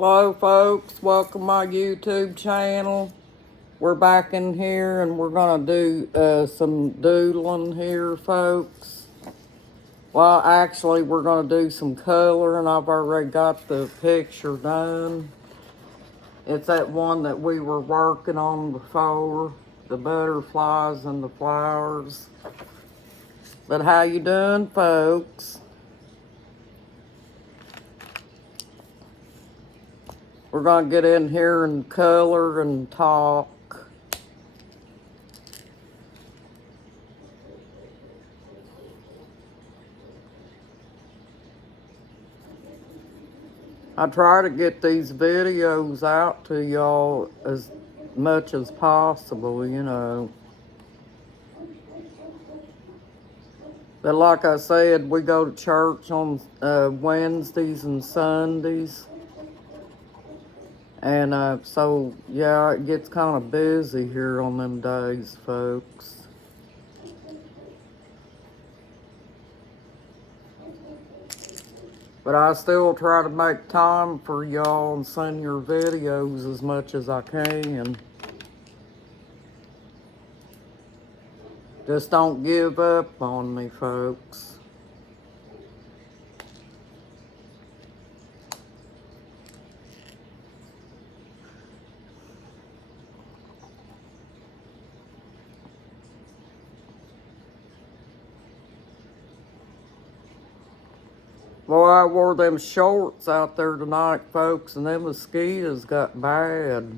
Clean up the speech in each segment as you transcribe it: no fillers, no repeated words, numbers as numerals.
Hello folks, welcome to my YouTube channel. We're back in here and we're gonna do some doodling here, folks. Well, actually we're gonna do some color and I've already got the picture done. It's that one that we were working on before, the butterflies and the flowers. But how you doing, folks? We're gonna get in here and color and talk. I try to get these videos out to y'all as much as possible, you know. But like I said, we go to church on Wednesdays and Sundays. And so, yeah, it gets kind of busy here on them days, folks. But I still try to make time for y'all and send your videos as much as I can. Just don't give up on me, folks. Boy, I wore them shorts out there tonight, folks, and them mosquitoes got bad.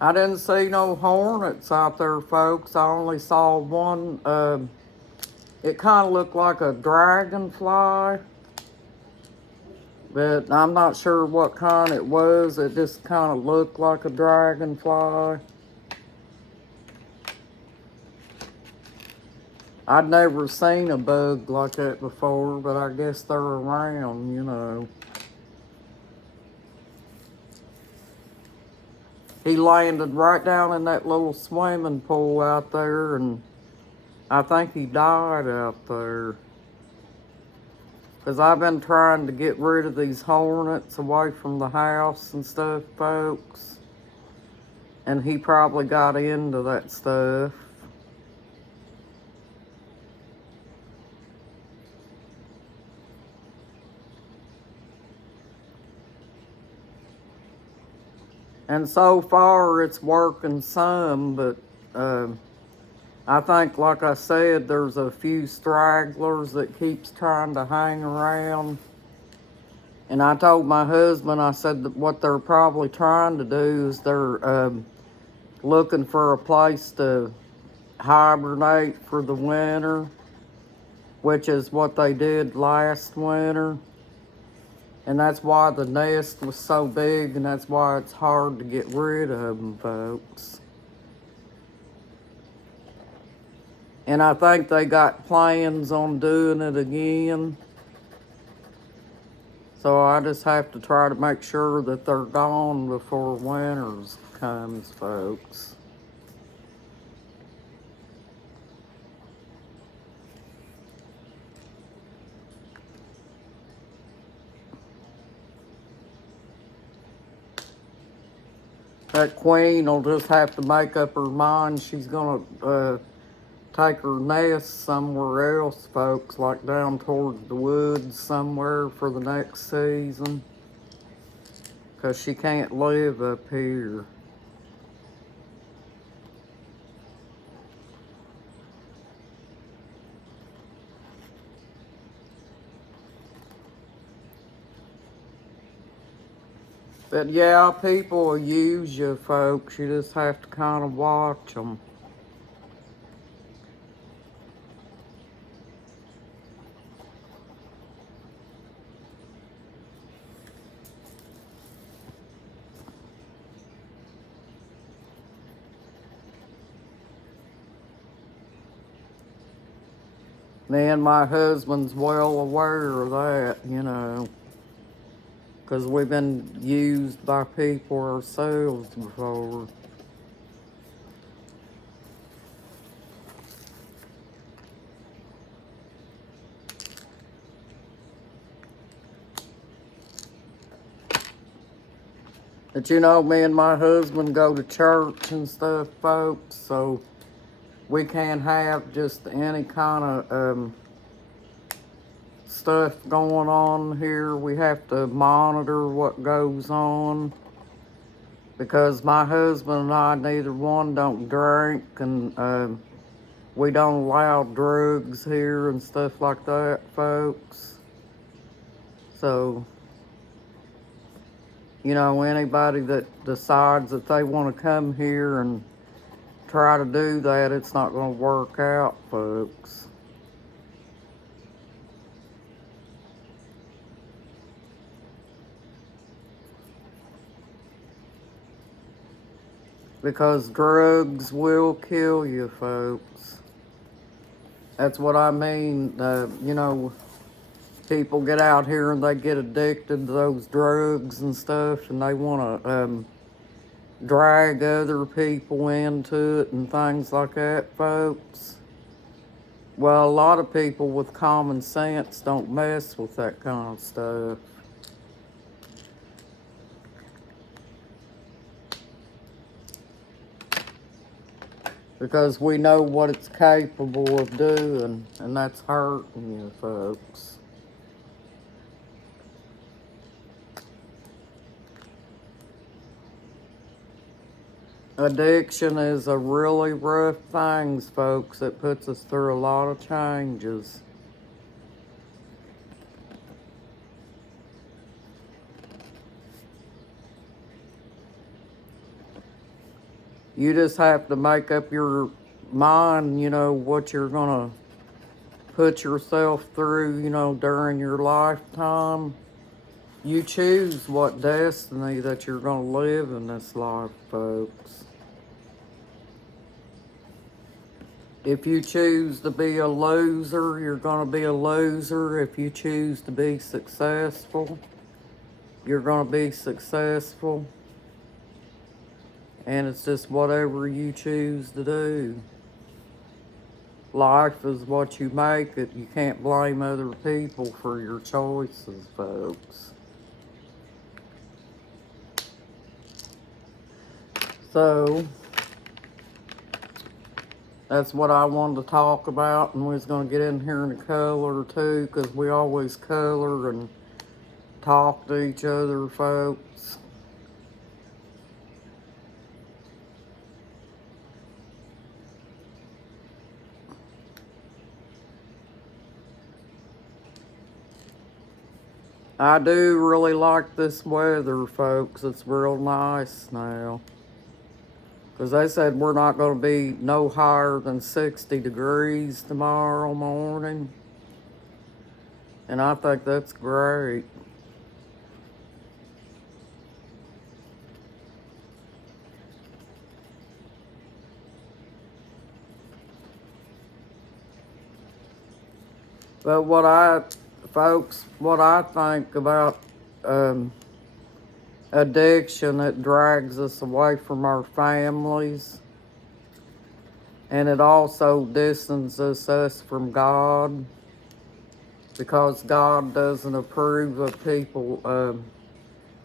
I didn't see no hornets out there, folks. I only saw one. It kind of looked like a dragonfly, but I'm not sure what kind it was. It just kind of looked like a dragonfly. I'd never seen a bug like that before, but I guess they're around, you know. He landed right down in that little swimming pool out there, and I think he died out there. Because I've been trying to get rid of these hornets away from the house and stuff, folks. And he probably got into that stuff. And so far it's working some, but I think, like I said, there's a few stragglers that keeps trying to hang around. And I told my husband, I said that what they're probably trying to do is they're looking for a place to hibernate for the winter, which is what they did last winter. And that's why the nest was so big, and that's why it's hard to get rid of them, folks. And I think they got plans on doing it again. So I just have to try to make sure that they're gone before winter comes, folks. That queen will just have to make up her mind she's gonna take her nest somewhere else, folks, like down towards the woods somewhere for the next season. 'Cause she can't live up here. But yeah, people will use you, folks. You just have to kind of watch them. Me and my husband's well aware of that, you know, because we've been used by people ourselves before. But you know, me and my husband go to church and stuff, folks, so we can't have just any kind of stuff going on here. We have to monitor what goes on because my husband and I, neither one don't drink, and we don't allow drugs here and stuff like that, folks. So, you know, anybody that decides that they want to come here and try to do that, it's not going to work out, folks. Because drugs will kill you, folks. That's what I mean. You know, people get out here and they get addicted to those drugs and stuff, and they want to drag other people into it and things like that, folks. Well, a lot of people with common sense don't mess with that kind of stuff. Because we know what it's capable of doing, and that's hurting you, folks. Addiction is a really rough thing, folks. It puts us through a lot of changes. You just have to make up your mind, you know, what you're going to put yourself through, you know, during your lifetime. You choose what destiny that you're going to live in this life, folks. If you choose to be a loser, you're going to be a loser. If you choose to be successful, you're going to be successful. And it's just whatever you choose to do. Life is what you make it. You can't blame other people for your choices, folks. So, that's what I wanted to talk about, and we was going to get in here in the color too, because we always color and talk to each other, folks. I do really like this weather, folks. It's real nice now. Because they said we're not going to be no higher than 60 degrees tomorrow morning. And I think that's great. But what I think about addiction, it drags us away from our families. And it also distances us from God. Because God doesn't approve of people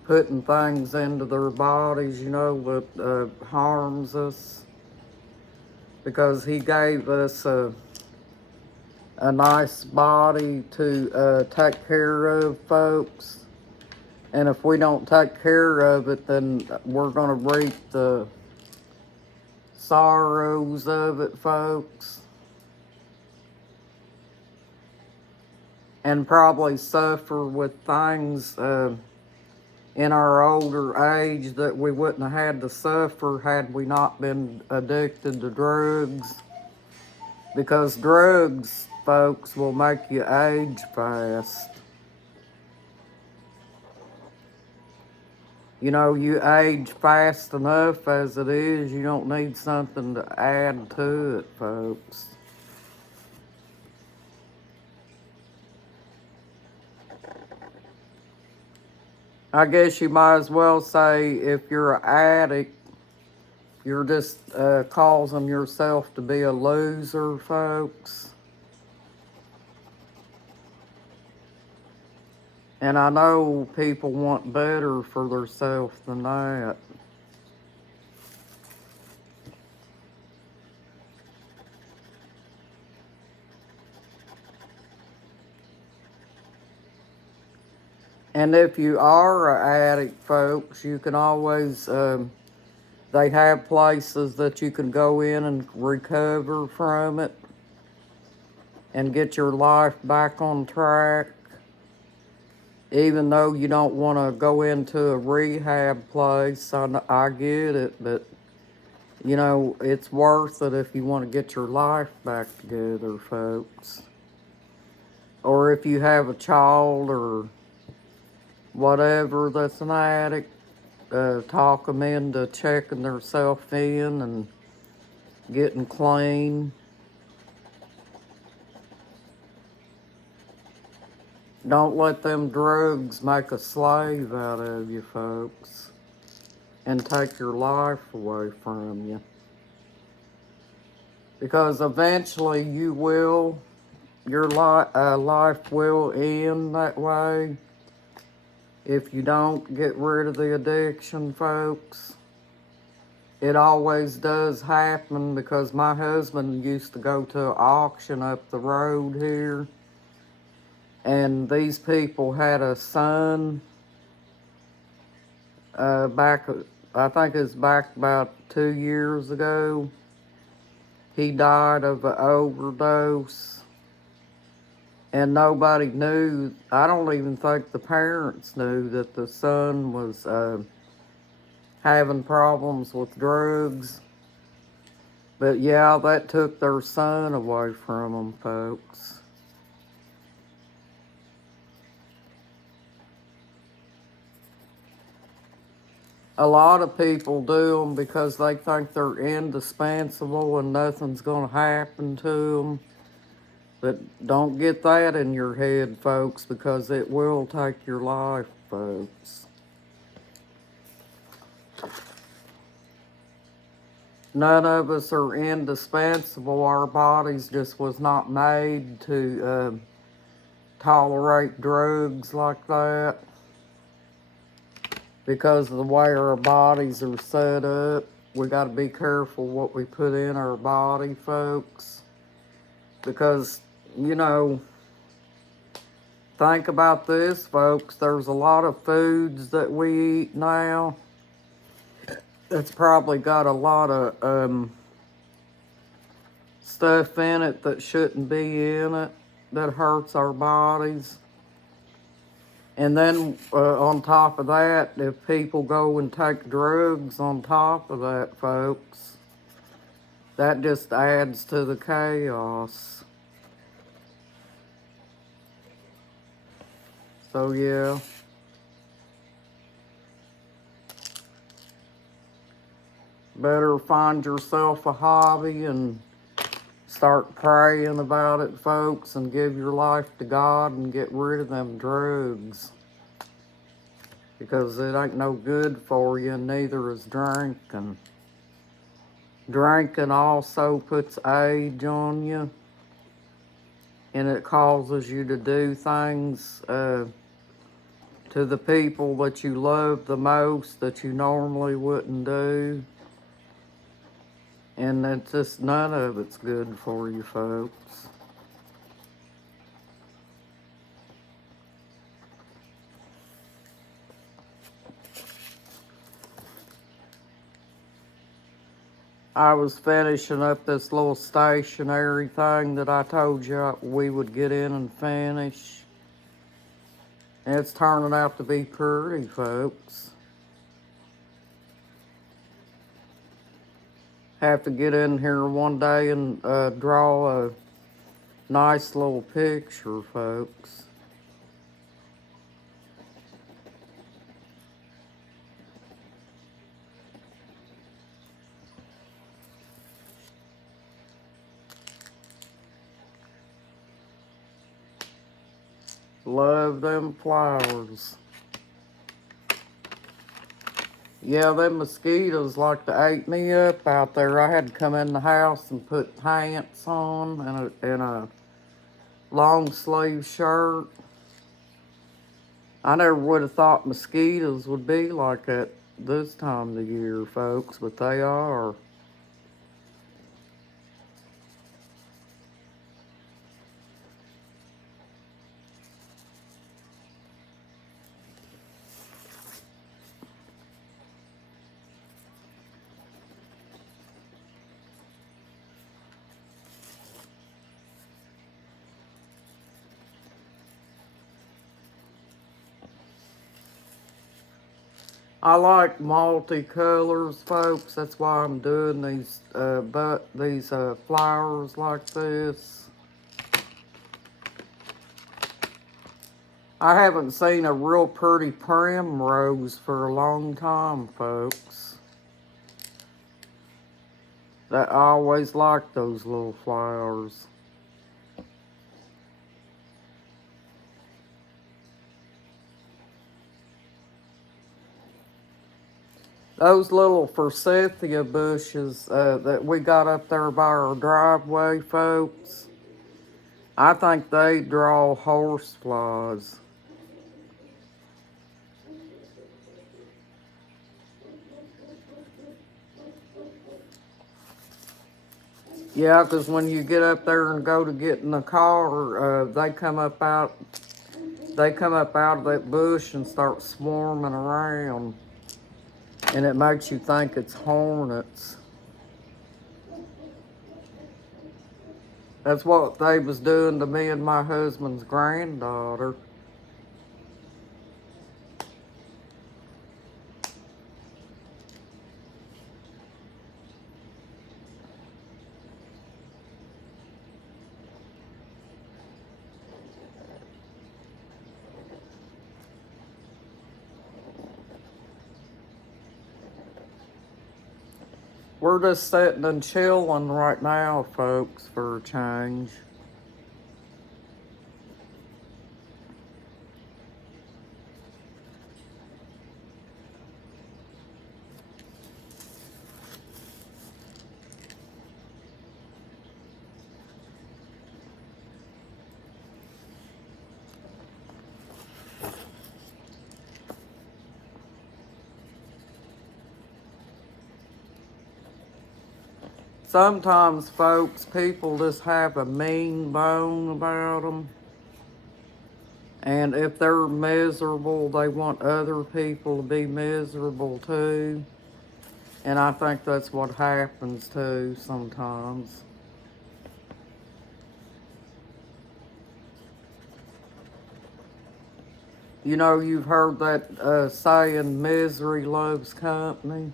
putting things into their bodies, you know, that harms us. Because He gave us a nice body to take care of, folks. And if we don't take care of it, then we're going to reap the sorrows of it, folks. And probably suffer with things in our older age that we wouldn't have had to suffer had we not been addicted to drugs. Because drugs, folks, will make you age fast. You know, you age fast enough as it is. You don't need something to add to it, folks. I guess you might as well say if you're an addict, you're just causing yourself to be a loser, folks. And I know people want better for themselves than that. And if you are an addict, folks, you can always, they have places that you can go in and recover from it and get your life back on track. Even though you don't want to go into a rehab place, I get it, but you know, it's worth it if you want to get your life back together, folks. Or if you have a child or whatever that's an addict, talk them into checking themselves in and getting clean. Don't let them drugs make a slave out of you, folks, and take your life away from you. Because eventually your life will end that way if you don't get rid of the addiction, folks. It always does happen because my husband used to go to an auction up the road here, and these people had a son back, I think it was back about 2 years ago. He died of an overdose, and nobody knew. I don't even think the parents knew that the son was having problems with drugs. But yeah, that took their son away from them, folks. A lot of people do them because they think they're indispensable and nothing's going to happen to them. But don't get that in your head, folks, because it will take your life, folks. None of us are indispensable. Our bodies just was not made to tolerate drugs like that because of the way our bodies are set up. We got to be careful what we put in our body, folks, because, you know, think about this, folks. There's a lot of foods that we eat now that's probably got a lot of stuff in it that shouldn't be in it, that hurts our bodies. And then on top of that, if people go and take drugs on top of that, folks, that just adds to the chaos. So yeah. Better find yourself a hobby and start praying about it, folks, and give your life to God and get rid of them drugs. Because it ain't no good for you, and neither is drinking. Drinking also puts age on you, and it causes you to do things to the people that you love the most that you normally wouldn't do. And it's just, none of it's good for you, folks. I was finishing up this little stationery thing that I told you we would get in and finish. And it's turning out to be pretty, folks. Have to get in here one day and draw a nice little picture, folks. Love them flowers. Yeah, them mosquitoes like to ate me up out there. I had to come in the house and put pants on and a long sleeve shirt. I never would have thought mosquitoes would be like that this time of the year, folks, but they are. I like multicolors, folks. That's why I'm doing these flowers like this. I haven't seen a real pretty primrose for a long time, folks. I always liked those little flowers. Those little forsythia bushes that we got up there by our driveway, folks, I think they draw horse flies. Yeah, 'cause when you get up there and go to get in the car, they come up out of that bush and start swarming around, and it makes you think it's hornets. That's what they was doing to me and my husband's granddaughter. We're just sitting and chilling right now, folks, for a change. Sometimes, folks, people just have a mean bone about them. And if they're miserable, they want other people to be miserable too. And I think that's what happens too sometimes. You know, you've heard that saying, misery loves company.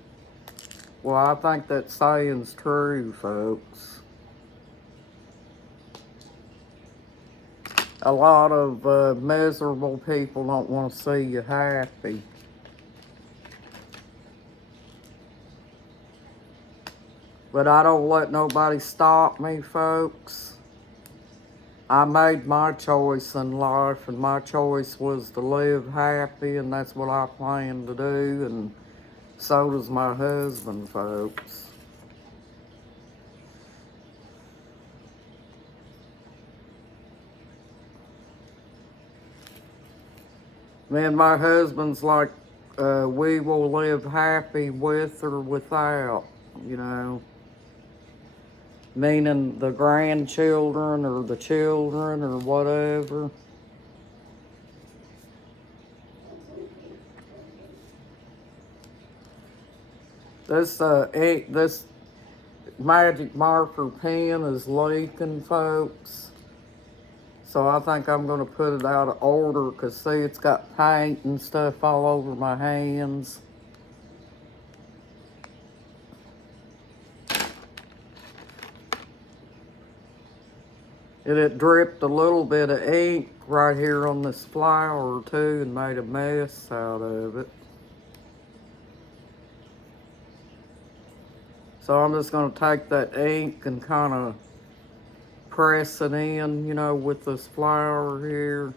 Well, I think that saying's true, folks. A lot of miserable people don't want to see you happy. But I don't let nobody stop me, folks. I made my choice in life, and my choice was to live happy, and that's what I plan to do, and so does my husband, folks. Me and my husband's like, we will live happy with or without, you know. Meaning the grandchildren or the children or whatever. This magic marker pen is leaking, folks. So I think I'm gonna put it out of order, cause see, it's got paint and stuff all over my hands. It dripped a little bit of ink right here on this flower too and made a mess out of it. So I'm just gonna take that ink and kind of press it in, you know, with this flower here.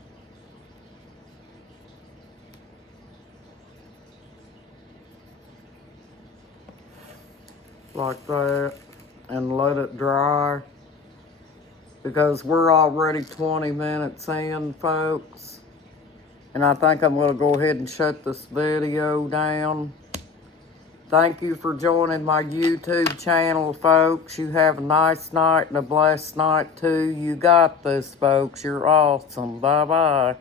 like that and let it dry, because we're already 20 minutes in, folks. And I think I'm going to go ahead and shut this video down. Thank you for joining my YouTube channel, folks. You have a nice night and a blessed night, too. You got this, folks. You're awesome. Bye-bye.